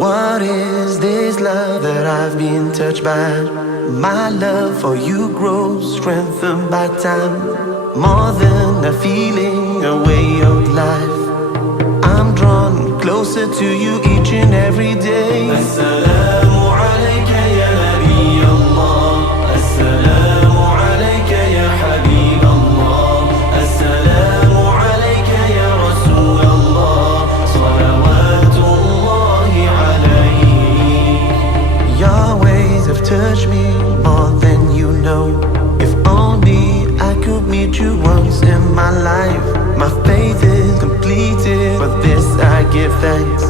What is this love that I've been touched by? My love for you grows, strengthened by time. More than a feeling, a way of life. I'm drawn closer to you each and every day. Assalamu alayka ya Nabi Allah. Assalamu alayka ya Habib Allah. Assalamu alayka ya Rasul Allah. Salawatullahi alayk. Your ways have touched me more than you know. If only I could meet you once in my life. My faith is completed, for this I give thanks.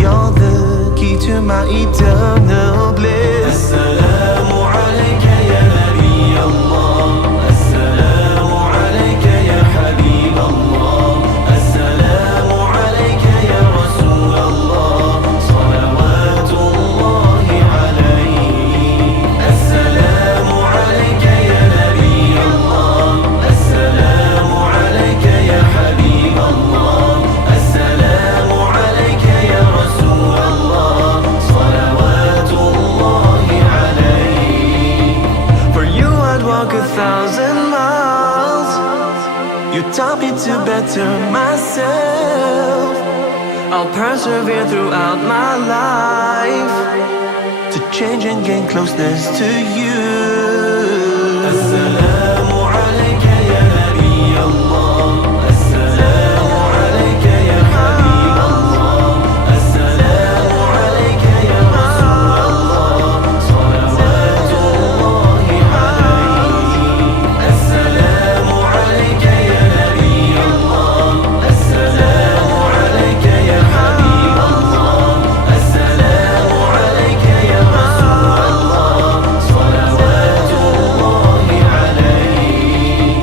You're the key to my eternal bliss. Assalamu alayka ya Nabi Allah. Assalamu alayka ya Habib Allah. Assalamu alayka ya Rasul Allah. Salawatullahi alayk. Assalamu alayka ya Nabi Allah. Assalamu alayka ya Habib Allah. Assalamu alayka ya Rasul Allah. Salawatullahi alayk. For you I'd walk 1,000 miles. You taught me to better myself. I'll persevere throughout my life to change and gain closeness to you. Assalamu alayka ya Nabi Allah. Assalamu alayka ya Habib Allah. Assalamu alayka ya Rasul Allah. Salawatullahi alayk. Assalamu alayka ya Nabi Allah. Assalamu alayka ya Habib Allah. Assalamu alayka ya Rasul Allah. Salawatullahi alayk.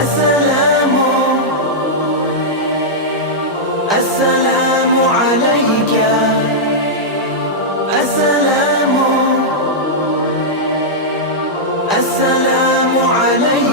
Assalamu alayka. Assalamu alayka.